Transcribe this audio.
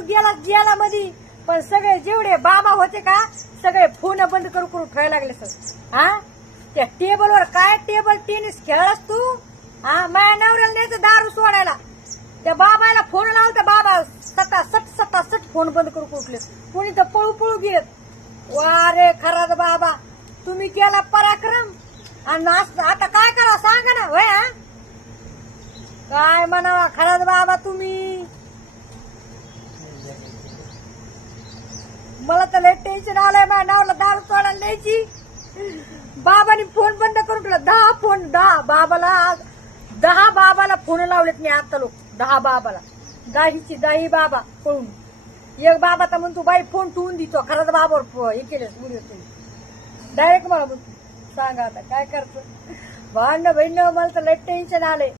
तू गेला जेला मध्ये, पण सगळे जेवढे बाबा होते का सगळे फोन बंद करून ठेवायला लागले सर. हा त्या टेबलवर काय टेबल टेनिस खेळलास तू? हा माझ्या नवऱ्याला न्यायचं दारू सोडायला, त्या बाबाला फोन लावला, बाबा सटासट फोन बंद करून उठले. कोणी तर पळू गेलेत. वा रे खराच बाबा, तुम्ही केला पराक्रम. आणि आता काय करा सांगा ना. होय हा काय म्हणावा खराच बाबा तुम्ही. मला तर लय टेन्शन आलंय. माझ्या नावाला दारू सोडायला न्यायची. बाबानी फोन बंद करून ठेवला. 10 बाबाला फोन लावलेत मी आता लोक. 10 बाबाला, 10 बाबा पळून. एक बाबा तर म्हणतो बाई फोन ठेवून देतो. खरंच बाबावर हे केलं तुम्ही डायरेक्ट मला म्हणतो. सांगा आता काय करतो. भांडण बहिण मला तर लय टेन्शन आलंय.